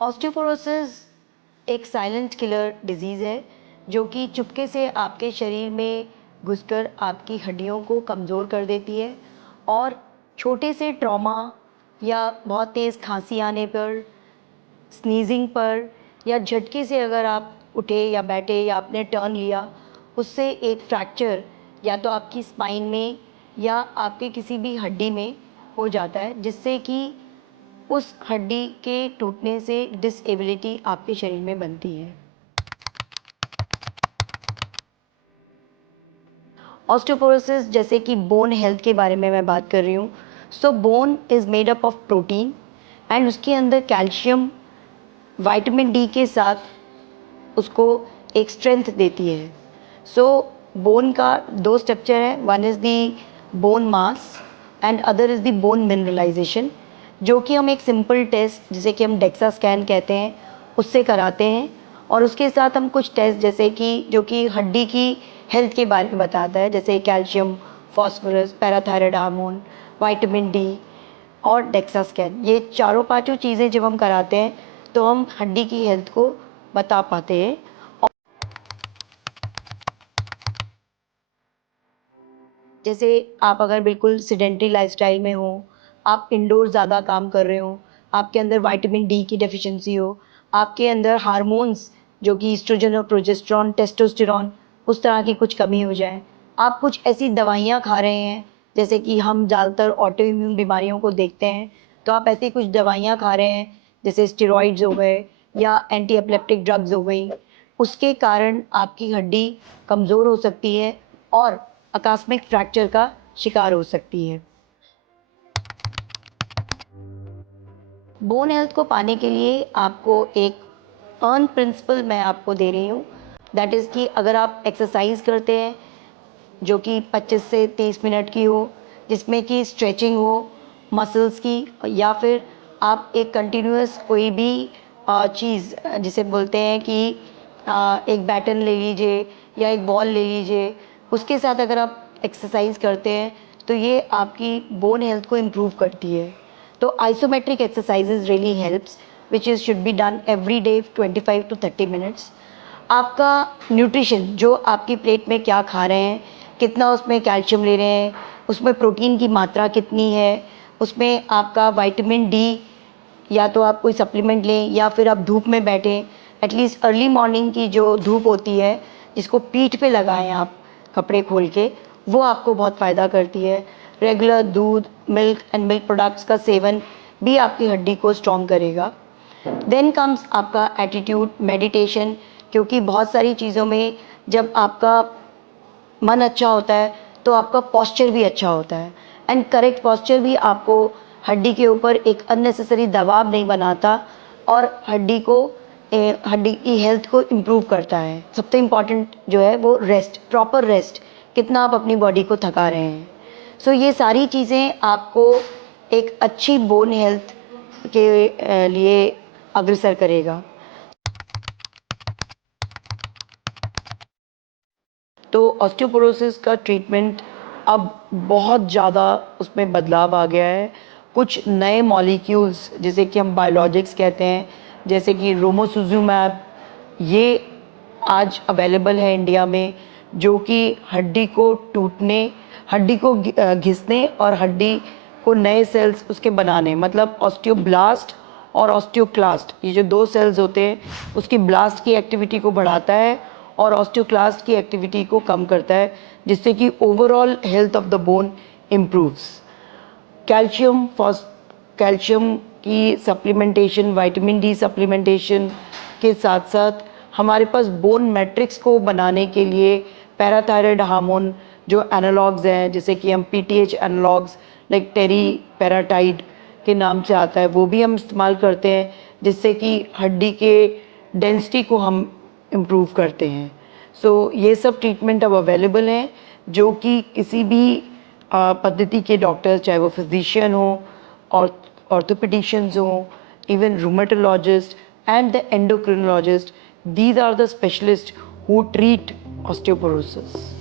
Osteoporosis एक silent killer disease है जो कि चुपके से आपके शरीर में घुसकर आपकी हड्डियों को कमज़ोर कर देती है और छोटे से ट्रॉमा या बहुत तेज़ खांसी आने पर, स्नीजिंग पर या झटके से अगर आप उठे या बैठे या आपने टर्न लिया, उससे एक फ्रैक्चर या तो आपकी स्पाइन में या आपके किसी भी हड्डी में हो जाता है, जिससे कि उस हड्डी के टूटने से डिसेबिलिटी आपके शरीर में बनती है। ऑस्टियोपोरोसिस जैसे कि बोन हेल्थ के बारे में मैं बात कर रही हूँ। So bone is made up of protein and उसके अंदर कैल्शियम विटामिन डी के साथ उसको एक स्ट्रेंथ देती है। सो बोन का दो स्ट्रक्चर है, one is the bone mass and other is the bone mineralisation, जो कि हम एक सिंपल टेस्ट जिसे कि हम डेक्सा स्कैन कहते हैं उससे कराते हैं। और उसके साथ हम कुछ टेस्ट जैसे कि जो कि हड्डी की हेल्थ के बारे में बताता है, जैसे calcium, phosphorus, parathyroid hormone, vitamin D और डेक्सा स्कैन, ये चारों पांचों चीज़ें जब हम कराते हैं तो हम हड्डी की हेल्थ को बता पाते हैं। जैसे आप अगर बिल्कुल सिडेंटरी लाइफस्टाइल में हो, आप इंडोर ज़्यादा काम कर रहे हो, आपके अंदर विटामिन डी की डेफिशिएंसी हो, आपके अंदर हार्मोन्स जो कि ईस्ट्रोजन और प्रोजेस्टेरॉन, टेस्टोस्टेरॉन, उस तरह की कुछ कमी हो जाए, आप कुछ ऐसी दवाइयाँ खा रहे हैं, जैसे कि हम ज़्यादातर ऑटो इम्यून बीमारियों को देखते हैं, तो आप ऐसी कुछ दवाइयाँ खा रहे हैं जैसे स्टेरॉइड्स हो गए या एंटी एपिलेप्टिक ड्रग्स हो गई, उसके कारण आपकी हड्डी कमज़ोर हो सकती है और आकस्मिक फ्रैक्चर का शिकार हो सकती है। बोन हेल्थ को पाने के लिए आपको एक अर्न प्रिंसिपल मैं आपको दे रही हूँ, दैट इज़ कि अगर आप एक्सरसाइज करते हैं जो कि 25 से 30 मिनट की हो, जिसमें कि स्ट्रेचिंग हो मसल्स की, या फिर आप एक कंटिन्यूअस कोई भी चीज़ जिसे बोलते हैं कि एक बैटन ले लीजिए या एक बॉल ले लीजिए, उसके साथ अगर आप एक्सरसाइज करते हैं तो ये आपकी बोन हेल्थ को इम्प्रूव करती है। तो isometric exercises really helps which is should be done every day 25 to 30 minutes. आपका न्यूट्रिशन, जो आपकी प्लेट में क्या खा रहे हैं, कितना उसमें कैल्शियम ले रहे हैं, उसमें प्रोटीन की मात्रा कितनी है, उसमें आपका विटामिन डी, या तो आप कोई सप्लीमेंट लें या फिर आप धूप में बैठें, एटलीस्ट अर्ली मॉर्निंग की जो धूप होती है जिसको पीठ पे लगाएं आप कपड़े खोल के, वो आपको बहुत फ़ायदा करती है। रेगुलर दूध, मिल्क एंड मिल्क प्रोडक्ट्स का सेवन भी आपकी हड्डी को स्ट्रॉन्ग करेगा। देन कम्स आपका एटीट्यूड, मेडिटेशन, क्योंकि बहुत सारी चीज़ों में जब आपका मन अच्छा होता है तो आपका पोस्चर भी अच्छा होता है, एंड करेक्ट पोस्चर भी आपको हड्डी के ऊपर एक अननेसेसरी दबाव नहीं बनाता और हड्डी की हेल्थ को इम्प्रूव करता है। सबसे इम्पॉर्टेंट जो है वो रेस्ट, प्रॉपर रेस्ट, कितना आप अपनी बॉडी को थका रहे हैं। सो ये सारी चीज़ें आपको एक अच्छी बोन हेल्थ के लिए अग्रसर करेगा। तो ऑस्टियोपोरोसिस का ट्रीटमेंट अब बहुत ज़्यादा उसमें बदलाव आ गया है। कुछ नए मॉलिक्यूल्स जिसे कि हम बायोलॉजिक्स कहते हैं, जैसे कि रोमोसुजुमैब, ये आज अवेलेबल है इंडिया में, जो कि हड्डी को टूटने, हड्डी को घिसने और हड्डी को नए सेल्स उसके बनाने, मतलब ऑस्टियोब्लास्ट और ऑस्टियोक्लास्ट, ये जो दो सेल्स होते हैं उसकी ब्लास्ट की एक्टिविटी को बढ़ाता है और ऑस्टियोक्लास्ट की एक्टिविटी को कम करता है, जिससे कि overall health of the bone improves. Calcium की सप्लीमेंटेशन, विटामिन डी सप्लीमेंटेशन के साथ साथ हमारे पास बोन मैट्रिक्स को बनाने के लिए पैराथायराइड हार्मोन जो एनालॉग्स हैं, जैसे कि हम पीटीएच एनालॉग्स लाइक टेरीपेराटाइड के नाम से आता है, वो भी हम इस्तेमाल करते हैं, जिससे कि हड्डी के डेंसिटी को हम इम्प्रूव करते हैं। सो ये सब ट्रीटमेंट अब अवेलेबल हैं, जो कि किसी भी पद्धति के डॉक्टर, चाहे वो फिजिशियन हो और ऑर्थोपेडिशियंस हो, even rheumatologist and the endocrinologist, these are the specialists who treat osteoporosis.